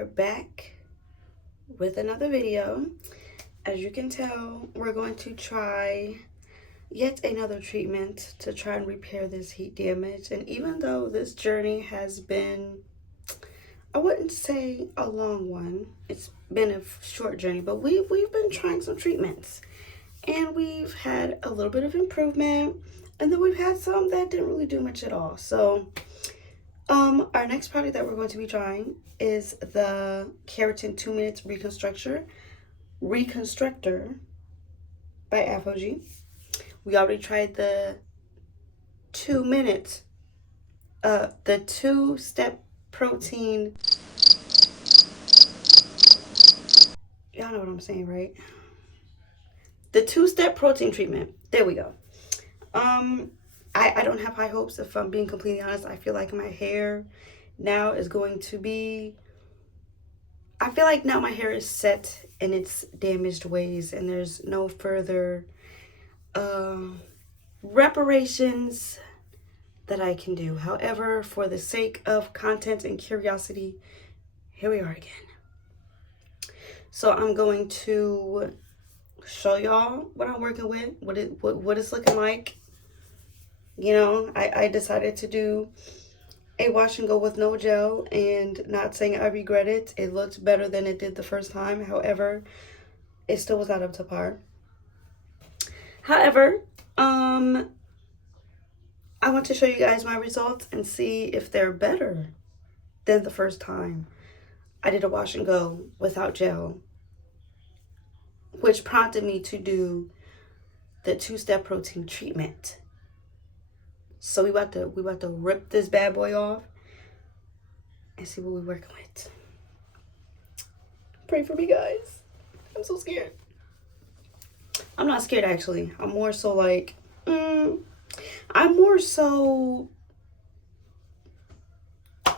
we're back with another video. As you can tell, we're going to try yet another treatment to try and repair this heat damage. And even though this journey has been, I wouldn't say a long one, it's been a short journey, but we've been trying some treatments and we've had a little bit of improvement, and then we've had some that didn't really do much at all. So our next product that we're going to be trying is the Keratin 2 Minutes Reconstructor by Aphogee. We already tried the 2 minutes, the 2-step protein. Y'all know what I'm saying, right? The 2-step protein treatment. There we go. I don't have high hopes, if I'm being completely honest. I feel like my hair now is going to be, I feel like now my hair is set in its damaged ways and there's no further reparations that I can do. However, for the sake of content and curiosity, here we are again. So I'm going to show y'all what I'm working with, what it's looking like. You know, I decided to do a wash and go with no gel, and not saying I regret it. It looked better than it did the first time. However, it still was not up to par. However, I want to show you guys my results and see if they're better than the first time I did a wash and go without gel, which prompted me to do the 2-step protein treatment. So we about to rip this bad boy off and see what we're working with. Pray for me, guys. I'm so scared. I'm not scared, actually. I'm more so like, I'm more so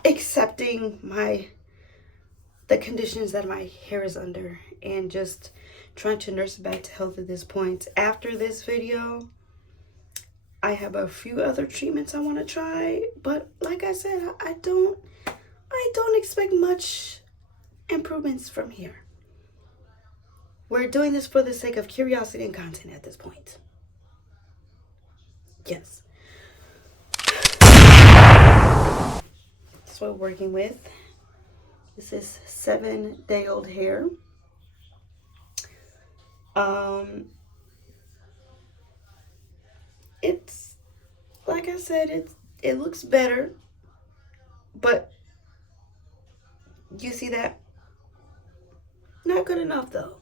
accepting the conditions that my hair is under and just trying to nurse it back to health at this point. After this video, I have a few other treatments I want to try, but like I said, I don't expect much improvements from here. We're doing this for the sake of curiosity and content at this point. Yes. That's what we're working with. This is 7-day-old hair. It's, like I said, it looks better, but you see that? Not good enough though.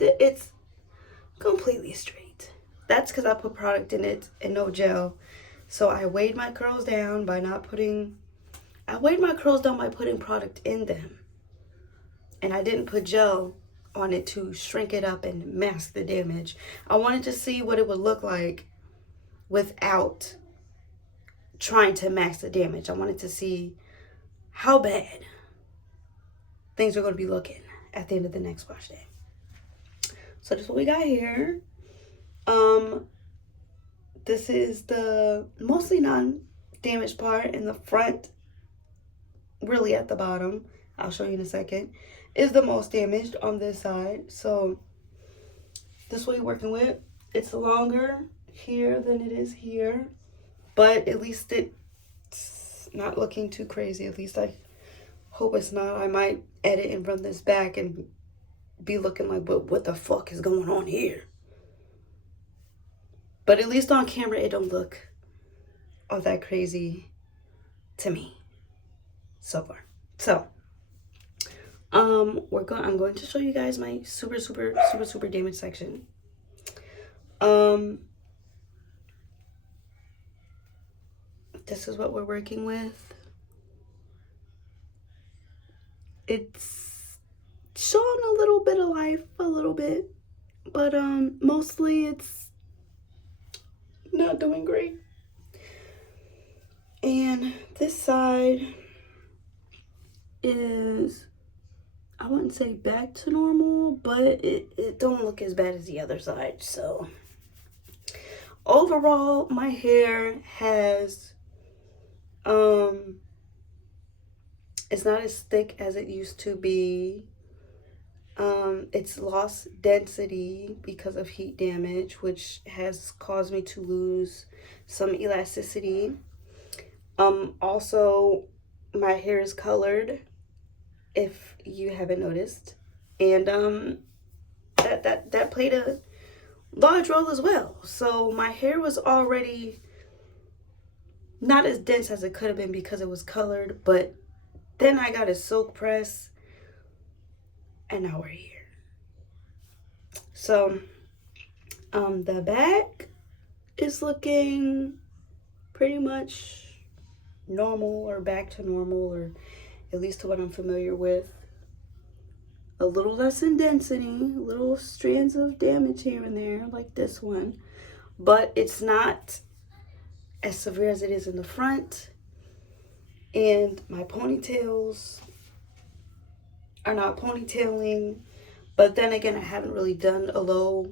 It's completely straight. That's because I put product in it and no gel. So I weighed my curls down by putting product in them. And I didn't put gel on it to shrink it up and mask the damage. I wanted to see what it would look like without trying to mask the damage. I wanted to see how bad things are going to be looking at the end of the next wash day. So this is what we got here. This is the mostly non-damaged part in the front, really at the bottom. I'll show you in a second. Is the most damaged on this side. So this is what you're working with. It's longer here than it is here, but at least it's not looking too crazy. At least I hope it's not. I might edit and run this back and be looking like, what the fuck is going on here? But at least on camera, it don't look all that crazy to me so far. So, I'm going to show you guys my super damaged section. This is what we're working with. It's showing a little bit of life, but mostly it's not doing great. And this side is, I wouldn't say back to normal, but it don't look as bad as the other side. So overall, my hair has It's not as thick as it used to be. It's lost density because of heat damage, which has caused me to lose some elasticity. Also, my hair is colored, if you haven't noticed, and that played a large role as well. So my hair was already not as dense as it could have been because it was colored, but then I got a silk press, and now we're here. So the back is looking pretty much normal, or back to normal, or at least to what I'm familiar with. A little less in density, little strands of damage here and there, like this one, but it's not as severe as it is in the front. And my ponytails are not ponytailing, but then again, I haven't really done a low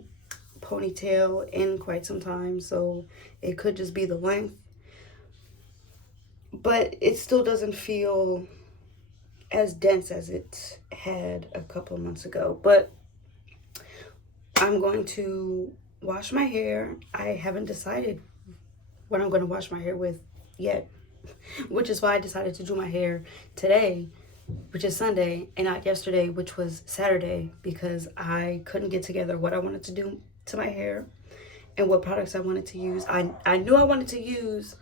ponytail in quite some time, so it could just be the length. But it still doesn't feel as dense as it had a couple of months ago. But I'm going to wash my hair. I haven't decided what I'm going to wash my hair with yet, which is why I decided to do my hair today, which is Sunday, and not yesterday, which was Saturday, because I couldn't get together what I wanted to do to my hair and what products I wanted to use. I knew I wanted to use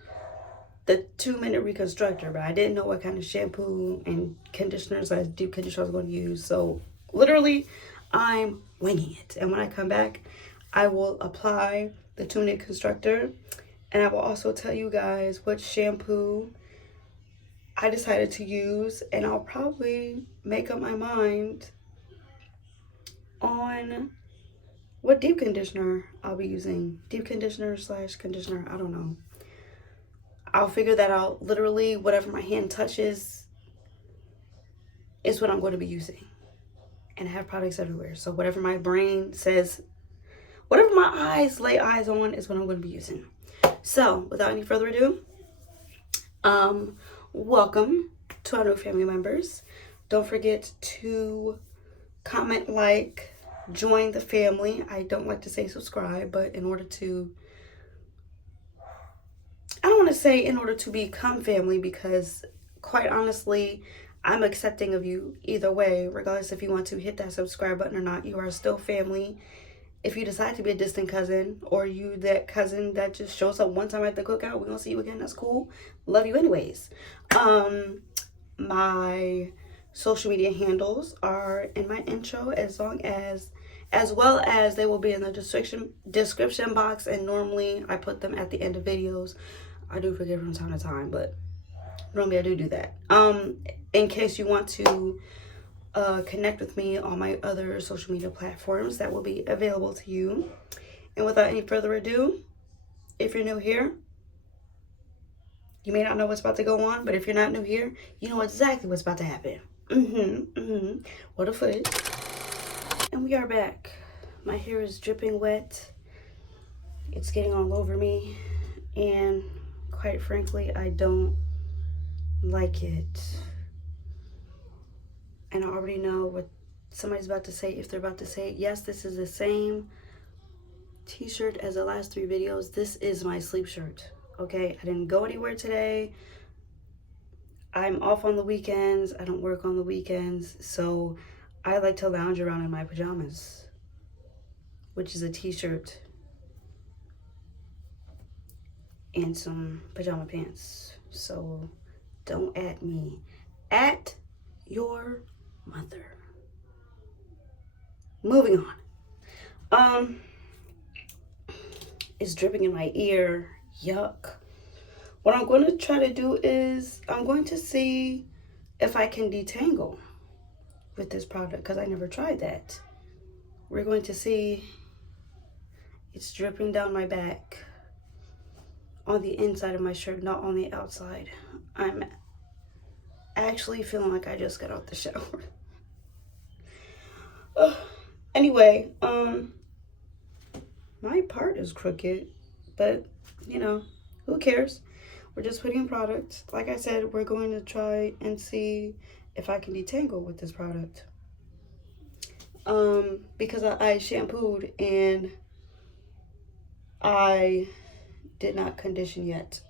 the 2-minute reconstructor, but I didn't know what kind of shampoo and conditioners, deep conditioner I was going to use. So literally, I'm winging it. And when I come back, I will apply the 2-minute constructor, and I will also tell you guys what shampoo I decided to use, and I'll probably make up my mind on what deep conditioner I'll be using. Deep conditioner / conditioner, I don't know. I'll figure that out. Literally, whatever my hand touches is what I'm going to be using. And I have products everywhere. So whatever my brain says, whatever my eyes lay eyes on is what I'm going to be using. So without any further ado, welcome to our new family members. Don't forget to comment, like, join the family. I don't like to say subscribe, but in order to, I don't want to say in order to become family, because quite honestly, I'm accepting of you either way, regardless if you want to hit that subscribe button or not. You are still family. If you decide to be a distant cousin, or you that cousin that just shows up one time at the cookout, we're gonna see you again, that's cool. Love you anyways. My social media handles are in my intro, as well as they will be in the description box, and normally I put them at the end of videos. I do forget from time to time, but normally I do that. In case you want to connect with me on my other social media platforms, that will be available to you. And without any further ado, if you're new here, you may not know what's about to go on, but if you're not new here, you know exactly what's about to happen. What a footage. And we are back. My hair is dripping wet. It's getting all over me, and quite frankly, I don't like it. And I already know what somebody's about to say. If they're about to say, yes, this is the same t-shirt as the last 3 videos. This is my sleep shirt, okay? I didn't go anywhere today. I'm off on the weekends. I don't work on the weekends. So I like to lounge around in my pajamas, which is a t-shirt and some pajama pants. So don't at me. At your mother. Moving on. It's dripping in my ear. Yuck. What I'm going to try to do is I'm going to see if I can detangle with this product, because I never tried that. We're going to see. It's dripping down my back on the inside of my shirt, not on the outside. I'm actually feeling like I just got out the shower. Anyway, my part is crooked, but you know, who cares? we're just putting in product. Like I said, we're going to try and see if I can detangle with this product. Because I shampooed and I did not condition yet.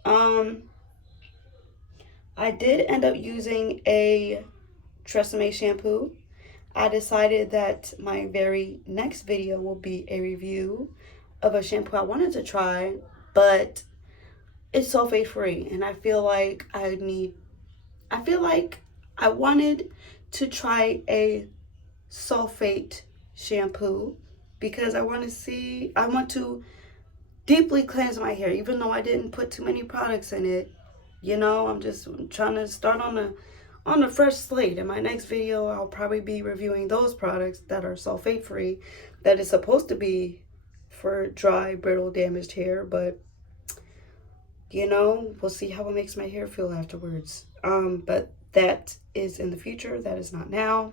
I did end up using a Tresemme shampoo. I decided that my very next video will be a review of a shampoo I wanted to try, but it's sulfate free, and I feel like I wanted to try a sulfate shampoo because I want to deeply cleanse my hair, even though I didn't put too many products in it. You know, I'm just trying to start on a fresh slate. In my next video, I'll probably be reviewing those products that are sulfate free, that is supposed to be for dry, brittle, damaged hair, but you know, we'll see how it makes my hair feel afterwards. But that is in the future. That is not now.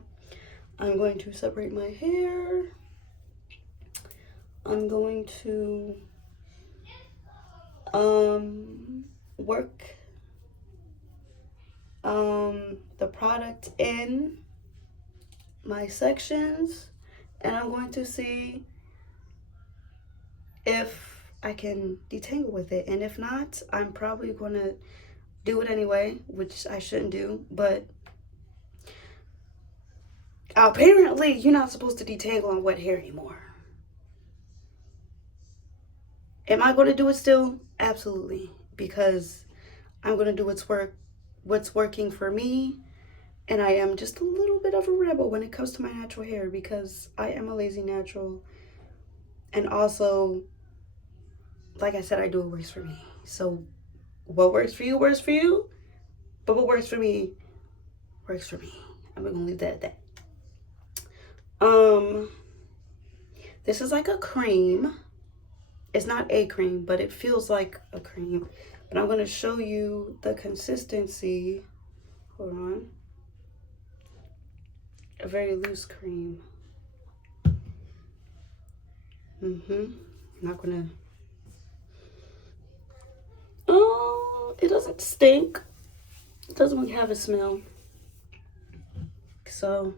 I'm going to separate my hair. I'm going to work the product in my sections, and I'm going to see if I can detangle with it, and if not, I'm probably going to do it anyway, which I shouldn't do, but apparently you're not supposed to detangle on wet hair anymore. Am I going to do it still? Absolutely, because I'm going to do what's working for me, and I am just a little bit of a rebel when it comes to my natural hair because I am a lazy natural, and also, like I said, I do what works for me. So what works for you, but what works for me, works for me. I'm going to leave that at that. This is like a cream. It's not a cream, but it feels like a cream. But I'm going to show you the consistency. Hold on. A very loose cream. I'm not going to... Oh, it doesn't stink. It doesn't really have a smell. So,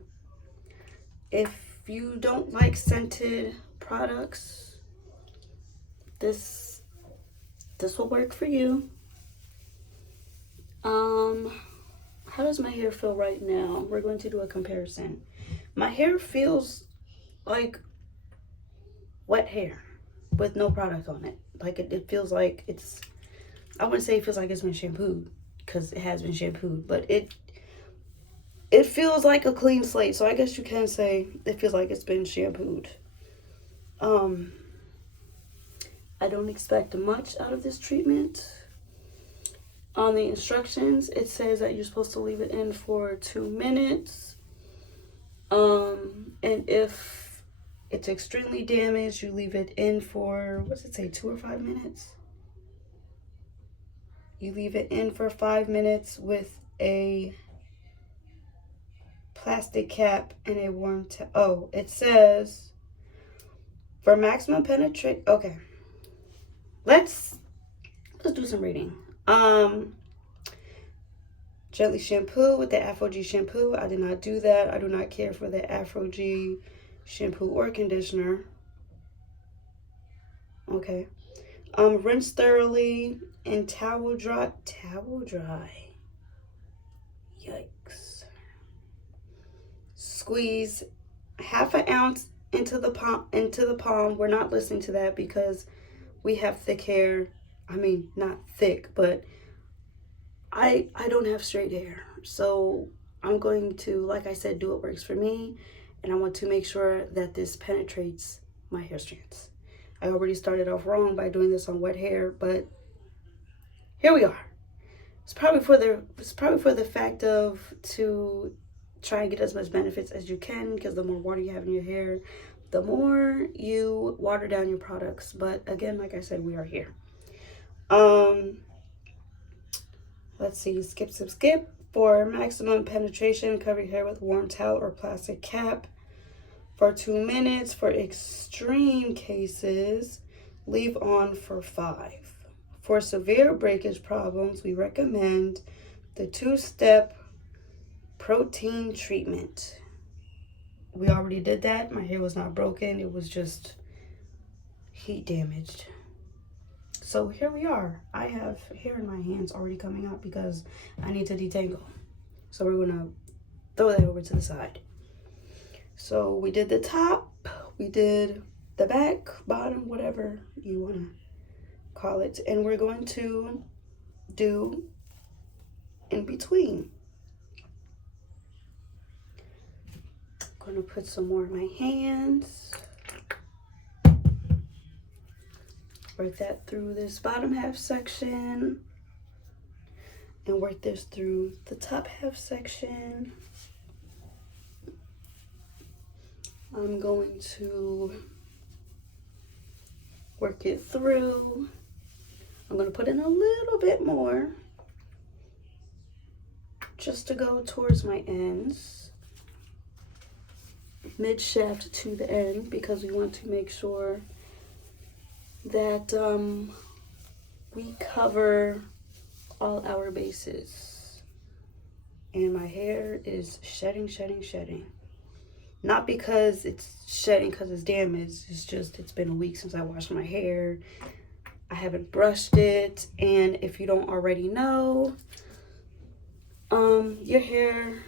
if you don't like scented products, this will work for you. How does my hair feel right now? We're going to do a comparison. My hair feels like wet hair with no product on it. Like it feels like it's, I wouldn't say it feels like it's been shampooed because it has been shampooed, but it feels like a clean slate. So I guess you can say it feels like it's been shampooed. I don't expect much out of this treatment. On the instructions, it says that you're supposed to leave it in for 2 minutes. And if it's extremely damaged, you leave it in for, what does it say, 2 or 5 minutes? You leave it in for 5 minutes with a plastic cap and a warm towel. Oh, it says for maximum penetration. Okay, let's do some reading. Gently shampoo with the Aphogee shampoo. I did not do that. I do not care for the Aphogee shampoo or conditioner. Okay. Rinse thoroughly and towel dry. Yikes. Squeeze 1/2 ounce into the palm. We're not listening to that because we have thick hair. I mean, not thick, but I don't have straight hair. So I'm going to, like I said, do what works for me. And I want to make sure that this penetrates my hair strands. I already started off wrong by doing this on wet hair, but here we are. It's probably for the fact of to try and get as much benefits as you can, because the more water you have in your hair, the more you water down your products. But again, like I said, we are here. Let's see, skip. For maximum penetration, cover your hair with warm towel or plastic cap for 2 minutes. For extreme cases, leave on for 5. For severe breakage problems, we recommend the 2-step protein treatment. We already did that. My hair was not broken. It was just heat damaged. So here we are. I have hair in my hands already coming out because I need to detangle. So we're gonna throw that over to the side. So we did the top, we did the back, bottom, whatever you wanna call it. And we're going to do in between. I'm gonna put some more in my hands. Work that through this bottom half section and work this through the top half section. I'm going to work it through. I'm going to put in a little bit more just to go towards my ends, mid shaft to the end, because we want to make sure that we cover all our bases. And my hair is shedding. Not because it's shedding because it's damaged, it's just it's been a week since I washed my hair. I haven't brushed it, and if you don't already know, your hair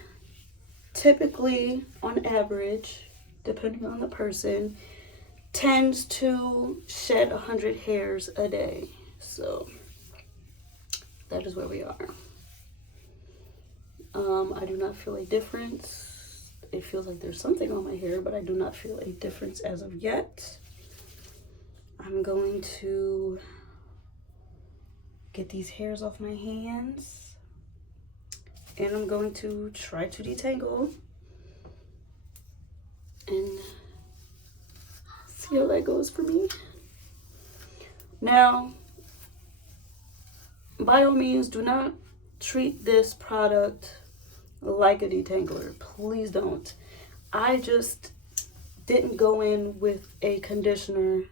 typically, on average, depending on the person, tends to shed 100 hairs a day. So that is where we are. I do not feel a difference. It feels like there's something on my hair, but I do not feel a difference as of yet. I'm going to get these hairs off my hands, and I'm going to try to detangle and see how that goes for me. Now, by all means, do not treat this product like a detangler. Please don't. I just didn't go in with a conditioner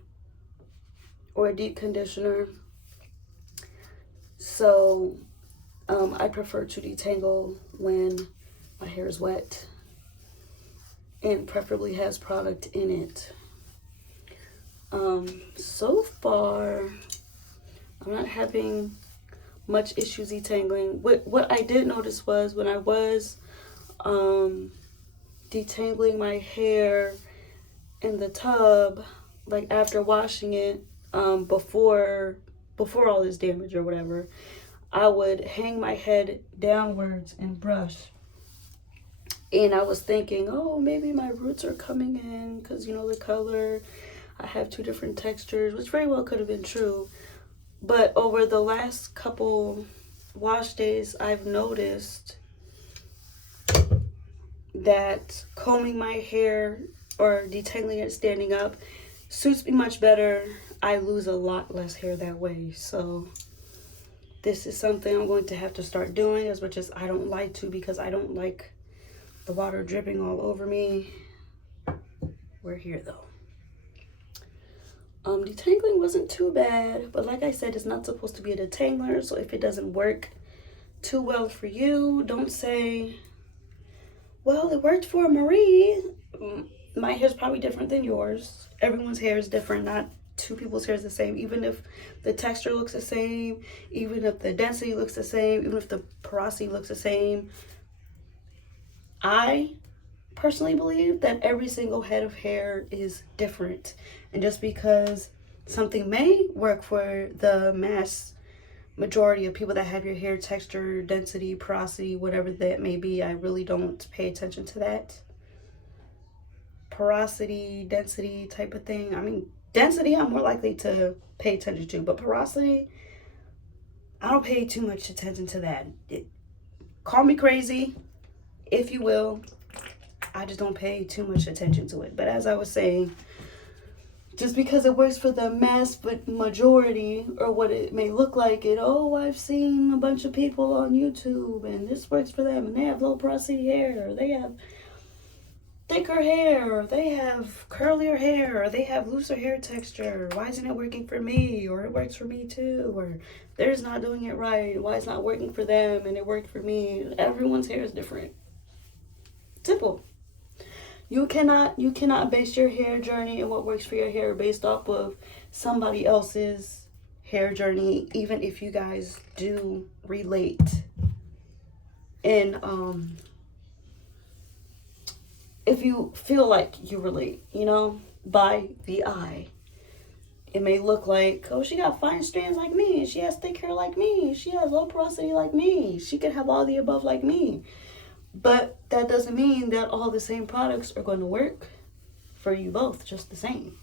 or a deep conditioner, so I prefer to detangle when my hair is wet and preferably has product in it. So far, I'm not having much issues detangling. What I did notice was when I was detangling my hair in the tub, like after washing it, before all this damage or whatever, I would hang my head downwards and brush. And I was thinking, oh, maybe my roots are coming in because, you know, the color. I have 2 different textures, which very well could have been true. But over the last couple wash days, I've noticed that combing my hair or detangling it standing up suits me much better. I lose a lot less hair that way. So this is something I'm going to have to start doing, as much as I don't like to, because I don't like the water dripping all over me. We're here though. Detangling wasn't too bad, but like I said, it's not supposed to be a detangler, so if it doesn't work too well for you, don't say, well, it worked for Marie. My hair's probably different than yours. Everyone's hair is different. Not 2 people's hair is the same, even if the texture looks the same, even if the density looks the same, even if the porosity looks the same. I personally believe that every single head of hair is different, and just because something may work for the mass majority of people that have your hair texture, density, porosity, whatever that may be, I really don't pay attention to that. Porosity, density type of thing. I mean, density I'm more likely to pay attention to, but porosity, I don't pay too much attention to that. Call me crazy, if you will. I just don't pay too much attention to it. But as I was saying, just because it works for the mass majority, or what it may look like, oh, I've seen a bunch of people on YouTube and this works for them and they have low porosity hair, or they have, thicker hair, or they have curlier hair, or they have looser hair texture. Why isn't it working for me? Or it works for me too. Or they're just not doing it right. Why it's not working for them and it worked for me? Everyone's hair is different. Simple. You cannot base your hair journey and what works for your hair based off of somebody else's hair journey, even if you guys do relate. And if you feel like you relate, you know, by the eye. It may look like, oh, she got fine strands like me. She has thick hair like me. She has low porosity like me. She could have all the above like me. But that doesn't mean that all the same products are going to work for you both just the same.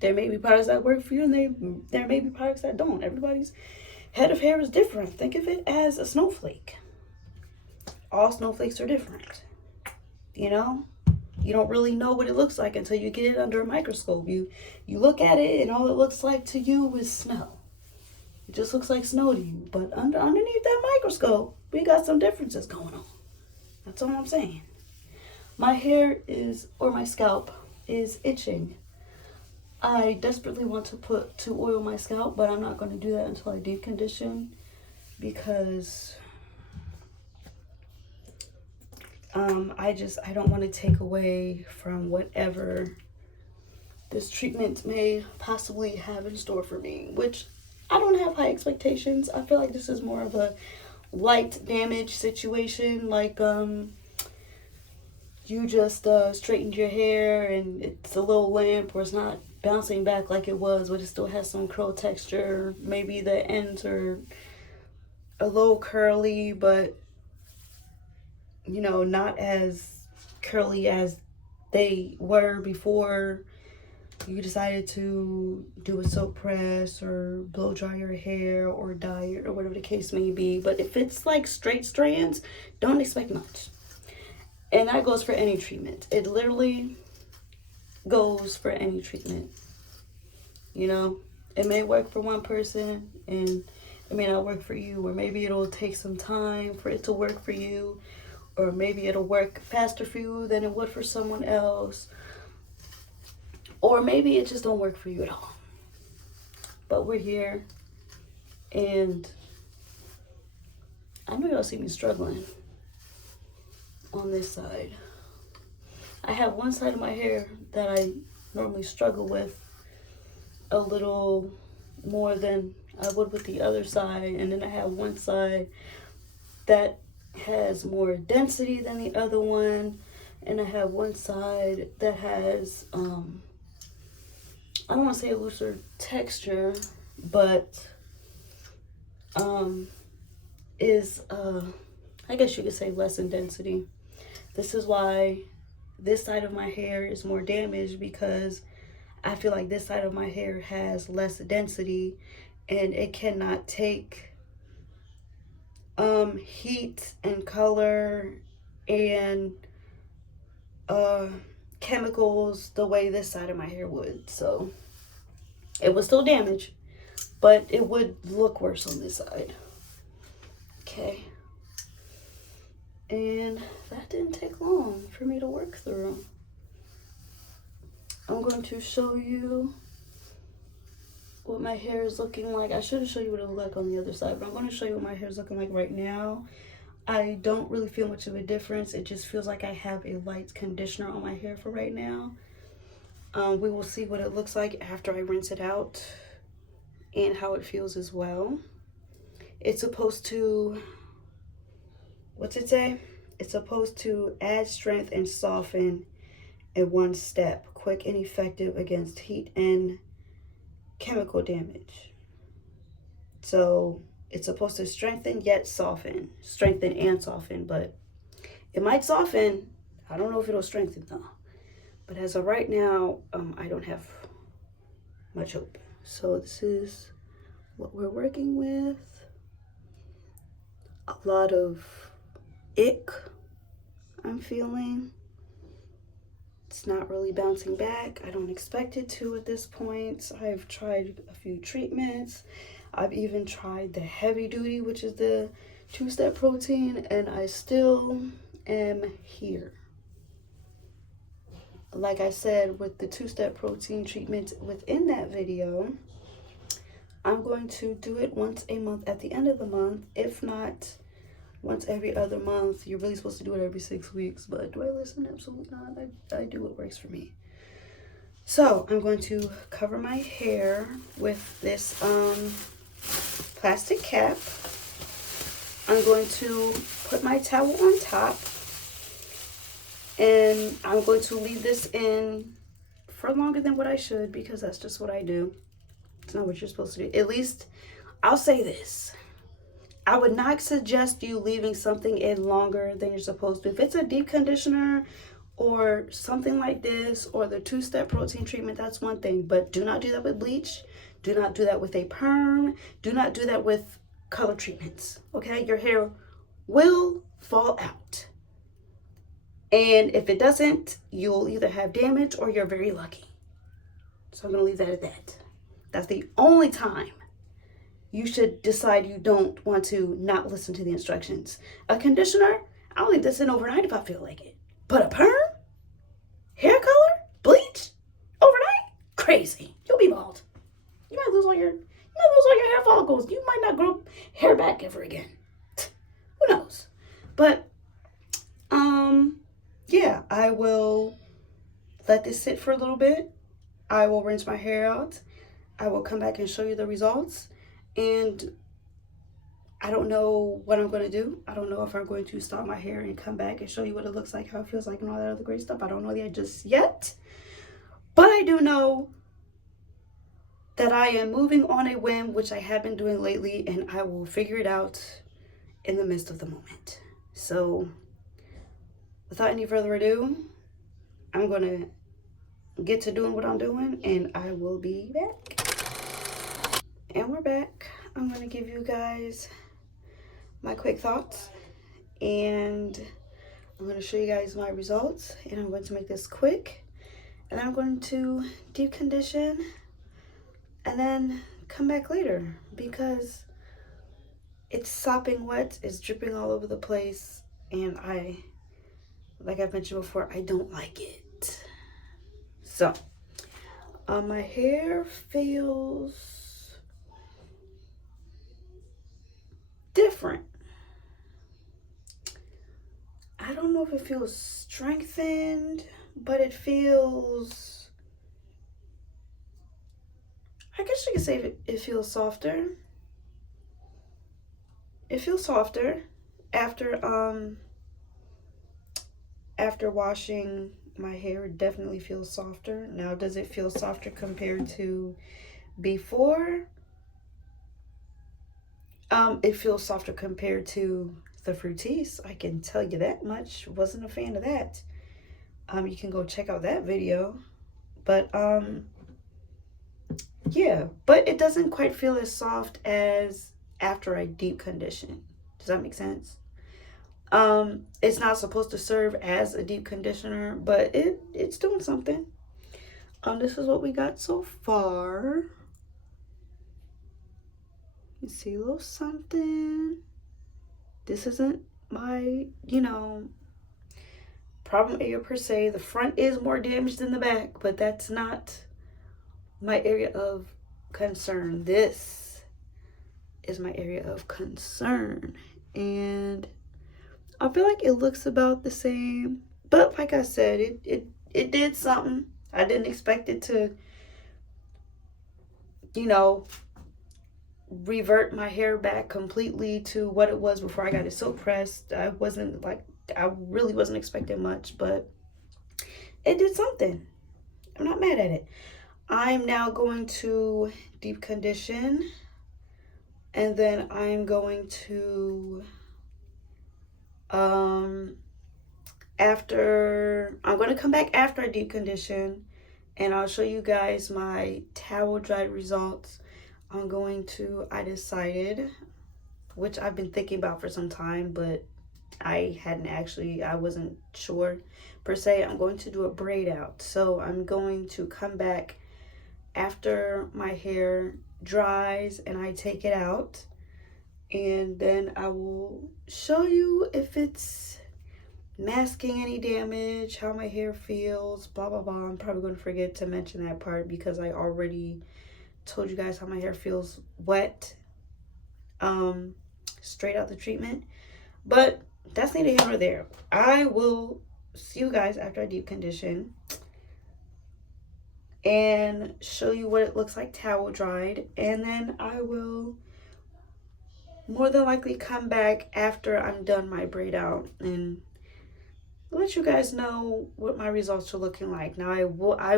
There may be products that work for you, and there may be products that don't. Everybody's head of hair is different. Think of it as a snowflake. All snowflakes are different. You know? You don't really know what it looks like until you get it under a microscope. You look at it, and all it looks like to you is snow. It just looks like snow to you. But underneath that microscope, we got some differences going on. That's all I'm saying. My hair or my scalp is itching. I desperately want to oil my scalp, but I'm not going to do that until I deep condition, because I don't want to take away from whatever this treatment may possibly have in store for me, which I don't have high expectations. I feel like this is more of a light damage situation, like you just straightened your hair and it's a little limp, or it's not bouncing back like it was, but it still has some curl texture. Maybe the ends are a little curly, but you know, not as curly as they were before you decided to do a soap press or blow dry your hair or dye it or whatever the case may be. But if it's like straight strands, don't expect much. And that goes for any treatment. It literally goes for any treatment. You know, it may work for one person and it may not work for you, or maybe it'll take some time for it to work for you, or maybe it'll work faster for you than it would for someone else, or maybe it just don't work for you at all. But we're here, and I know y'all see me struggling on this side. I have one side of my hair that I normally struggle with a little more than I would with the other side, and then I have one side that has more density than the other one, and I have one side that has I don't want to say a looser texture, but is I guess you could say less in density. This is why this side of my hair is more damaged, because I feel like this side of my hair has less density, and it cannot take heat and color and chemicals the way this side of my hair would. So it was still damaged, but it would look worse on this side. Okay. And that didn't take long for me to work through. I'm going to show you what my hair is looking like. I should have showed you what it looked like on the other side, but I'm going to show you what my hair is looking like right now. I don't really feel much of a difference. It just feels like I have a light conditioner on my hair for right now. We will see what it looks like after I rinse it out and how it feels as well. It's supposed to, what's it say? It's supposed to add strength and soften in one step, quick and effective against heat and chemical damage. So it's supposed to strengthen yet soften. Strengthen and soften, but it might soften. I don't know if it'll strengthen though. But as of right now, I don't have much hope. So this is what we're working with. A lot of ick I'm feeling. It's not really bouncing back. I don't expect it to at this point. I've tried a few treatments. I've even tried the heavy duty, which is the 2-step protein, and I still am here. like I said, with the 2-step protein treatment within that video, I'm going to do it once a month at the end of the month. If not, once every other month. You're really supposed to do it every 6 weeks, but do I listen? Absolutely not. I do what works for me. So I'm going to cover my hair with this plastic cap. I'm going to put my towel on top, and I'm going to leave this in for longer than what I should, because that's just what I do. It's not what you're supposed to do. At least I'll say this. I would not suggest you leaving something in longer than you're supposed to. If it's a deep conditioner or something like this, or the 2-step protein treatment, that's one thing. But do not do that with bleach. Do not do that with a perm. Do not do that with color treatments. Okay? Your hair will fall out. And if it doesn't, you'll either have damage or you're very lucky. So I'm going to leave that at that. That's the only time you should decide you don't want to not listen to the instructions. A conditioner, I'll leave this in overnight if I feel like it. But a perm? Hair color? Bleach? Overnight? Crazy. You'll be bald. You might lose all your hair follicles. You might not grow hair back ever again. Who knows? But yeah, I will let this sit for a little bit. I will rinse my hair out. I will come back and show you the results. And I don't know what I'm going to do. I don't know if I'm going to style my hair and come back and show you what it looks like, how it feels like, and all that other great stuff. I don't know that just yet. But I do know that I am moving on a whim, which I have been doing lately, and I will figure it out in the midst of the moment. So without any further ado, I'm going to get to doing what I'm doing, and I will be back. And we're back. I'm going to give you guys my quick thoughts, and I'm going to show you guys my results, and I'm going to make this quick, and I'm going to deep condition and then come back later because it's sopping wet, it's dripping all over the place, and like I've mentioned before, I don't like it. So my hair feels different. I don't know if it feels strengthened, but it feels, I guess you could say it feels softer. It feels softer after washing my hair. It definitely feels softer. Now, does it feel softer compared to before? It feels softer compared to the Fructis. I can tell you that much. Wasn't a fan of that. You can go check out that video. But yeah, but it doesn't quite feel as soft as after I deep condition. Does that make sense? It's not supposed to serve as a deep conditioner, but it's doing something. This is what we got so far. You see a little something. This isn't my, problem area per se. The front is more damaged than the back, but that's not my area of concern. This is my area of concern, and I feel like it looks about the same, but like I said, it did something. I didn't expect it to, revert my hair back completely to what it was before I got it so pressed. I really wasn't expecting much, but it did something. I'm not mad at it. I'm now going to deep condition, and then I'm going to I'm going to come back after I deep condition, and I'll show you guys my towel dried results. I decided, which I've been thinking about for some time, but I wasn't sure per se. I'm going to do a braid out. So I'm going to come back after my hair dries and I take it out, and then I will show you if it's masking any damage, how my hair feels, blah blah blah. I'm probably going to forget to mention that part because I already told you guys how my hair feels wet, straight out the treatment. But that's neither here nor there. I will see you guys after I deep condition and show you what it looks like towel dried, and then I will more than likely come back after I'm done my braid out and let you guys know what my results are looking like. Now I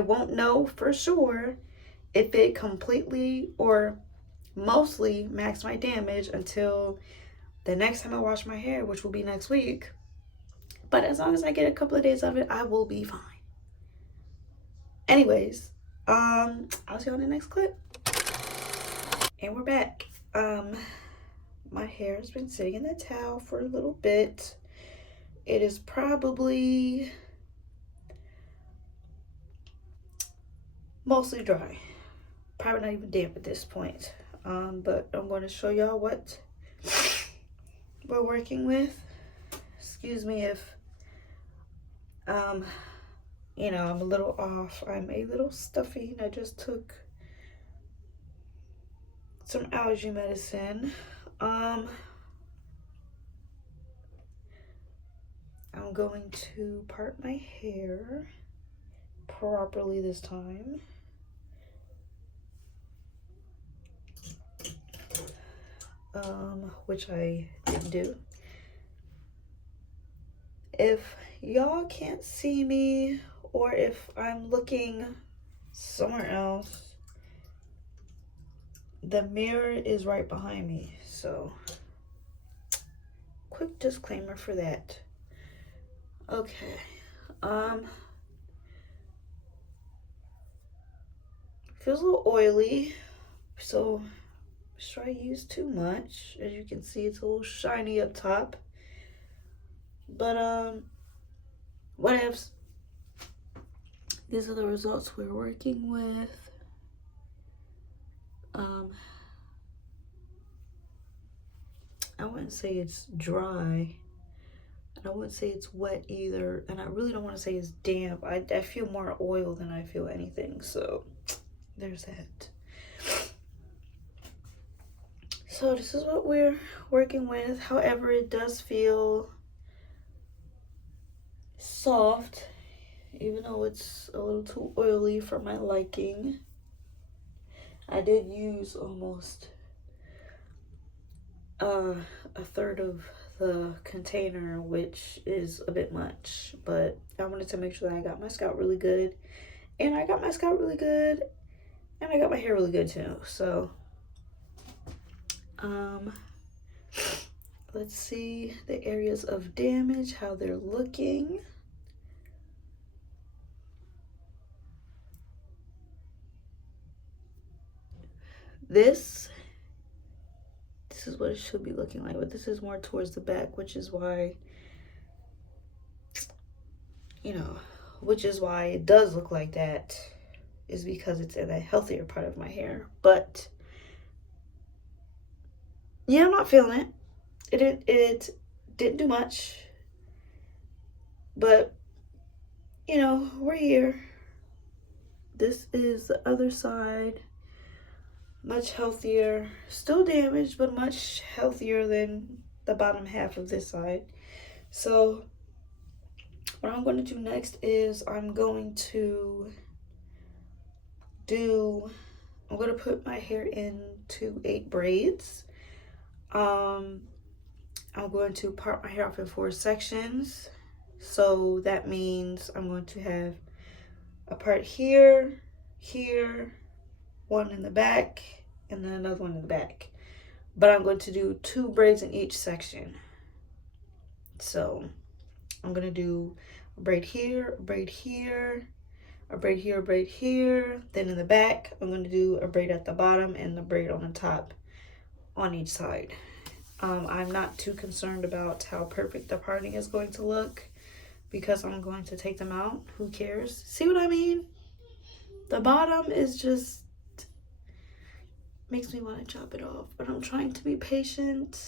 won't know for sure if it completely or mostly maxed my damage until the next time I wash my hair, which will be next week. But as long as I get a couple of days of it, I will be fine. Anyways, I'll see you on the next clip. And we're back. My hair has been sitting in the towel for a little bit. It is probably mostly dry. Probably not even damp at this point. But I'm going to show y'all what we're working with. Excuse me if you know, I'm a little off. I'm a little stuffy, and I just took some allergy medicine. I'm going to part my hair properly this time. Which I didn't do. If y'all can't see me, or if I'm looking somewhere else, the mirror is right behind me, so quick disclaimer for that. Okay, feels a little oily, so sure I use too much. As you can see, it's a little shiny up top, but whatevs. These are the results we're working with. I wouldn't say it's dry, and I wouldn't say it's wet either, and I really don't want to say it's damp. I feel more oil than I feel anything, so there's that. So this is what we're working with. However, it does feel soft, even though it's a little too oily for my liking. I did use almost a third of the container, which is a bit much, but I wanted to make sure that I got my scalp really good, and I got my scalp really good, and I got my hair really good too. So let's see the areas of damage, how they're looking. This is what it should be looking like, but this is more towards the back, which is why, you know, which is why it does look like that, is because it's in a healthier part of my hair. But yeah, I'm not feeling it. It didn't do much, but you know, we're here. This is the other side. Much healthier, still damaged, but much healthier than the bottom half of this side. So what I'm going to do next is I'm going to put my hair into 8 braids. I'm going to part my hair off in 4 sections. So that means I'm going to have a part here, here, one in the back, and then another one in the back. But I'm going to do 2 braids in each section. So I'm going to do a braid here, a braid here, a braid here, a braid here. Then in the back, I'm going to do a braid at the bottom and a braid on the top on each side. I'm not too concerned about how perfect the parting is going to look because I'm going to take them out. Who cares? See what I mean? The bottom is just makes me want to chop it off, but I'm trying to be patient.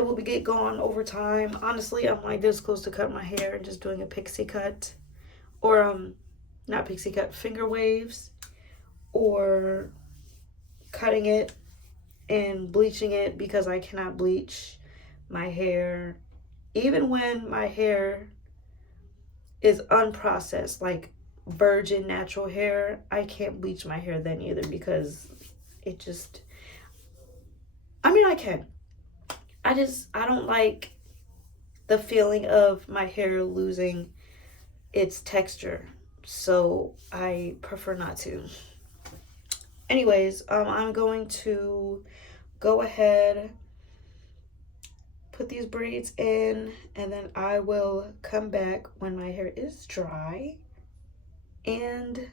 it will get gone over time. Honestly, I'm like this close to cutting my hair and just doing a pixie cut, or not pixie cut, finger waves, or cutting it and bleaching it, because I cannot bleach my hair even when my hair is unprocessed, like virgin natural hair. I can't bleach my hair then either, because it just, I mean, I can. I don't like the feeling of my hair losing its texture, so I prefer not to. Anyways, I'm going to go ahead, put these braids in, and then I will come back when my hair is dry and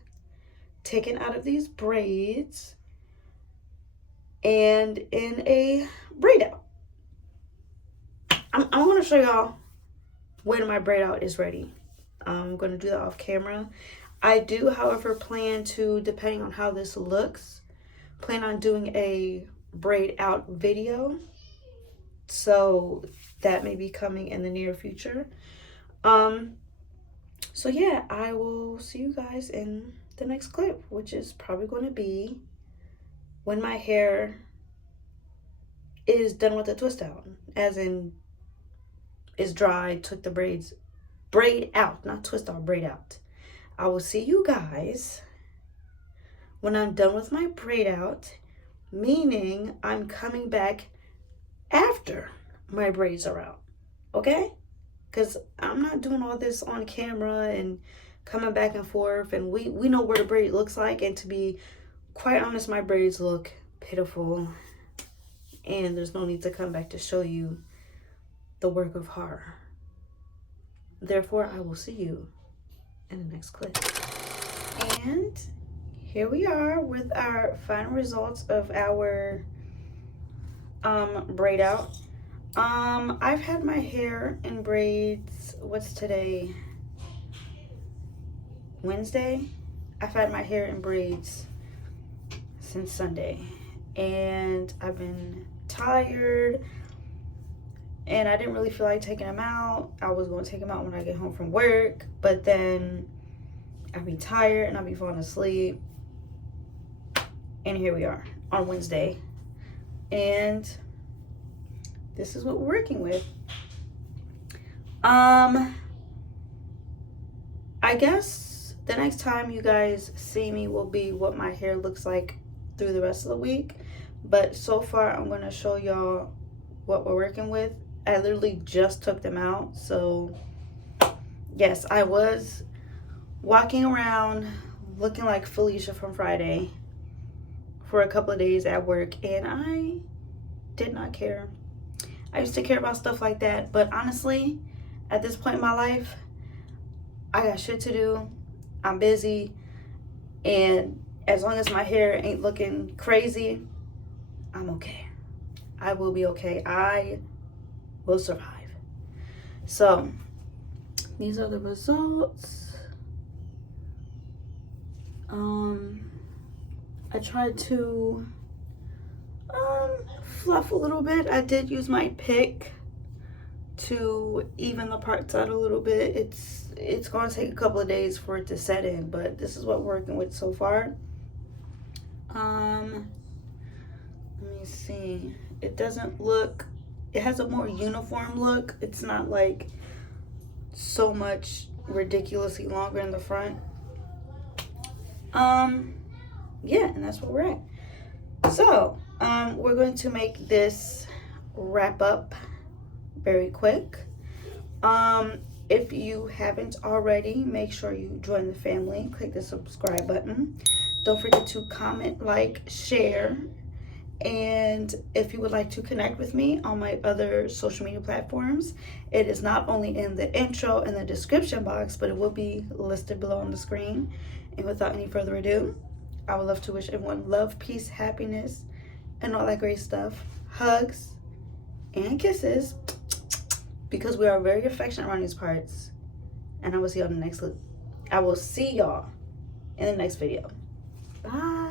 taken out of these braids and in a braid out. I'm going to show y'all when my braid out is ready. I'm going to do that off camera. I do, however, plan to, depending on how this looks, plan on doing a braid out video. So that may be coming in the near future. So yeah, I will see you guys in the next clip, which is probably going to be when my hair is done with the twist out, as in is dry, took the braid out, not twist out, braid out. I will see you guys when I'm done with my braid out, meaning I'm coming back after my braids are out, okay? Because I'm not doing all this on camera and coming back and forth, and we know what a braid looks like, and to be quite honest, my braids look pitiful, and there's no need to come back to show you the work of horror. Therefore, I will see you in the next clip. And here we are with our final results of our braid out. I've had my hair in braids, what's today? Wednesday? I've had my hair in braids since Sunday, and I've been tired, and I didn't really feel like taking them out. I was going to take them out when I get home from work, but then I'd be tired and I'd be falling asleep. And here we are on Wednesday, and this is what we're working with. I guess the next time you guys see me will be what my hair looks like through the rest of the week. But so far, I'm going to show y'all what we're working with. I literally just took them out. So yes, I was walking around looking like Felicia from Friday for a couple of days at work, and I did not care. I used to care about stuff like that, but honestly, at this point in my life, I got shit to do. I'm busy, and as long as my hair ain't looking crazy, I'm okay. I will be okay. I will survive. So these are the results. I tried to fluff a little bit. I did use my pick to even the parts out a little bit. It's going to take a couple of days for it to set in, but this is what we're working with so far. Let me see. It doesn't look, it has a more uniform look. It's not like so much ridiculously longer in the front. Yeah, and that's where we're at. So we're going to make this wrap up very quick. If you haven't already, make sure you join the family. Click the subscribe button. Don't forget to comment, like, share. And if you would like to connect with me on my other social media platforms, it is not only in the intro and the description box, but it will be listed below on the screen. And without any further ado, I would love to wish everyone love, peace, happiness, and all that great stuff. Hugs and kisses, because we are very affectionate around these parts. And I will see y'all in the next video. Bye.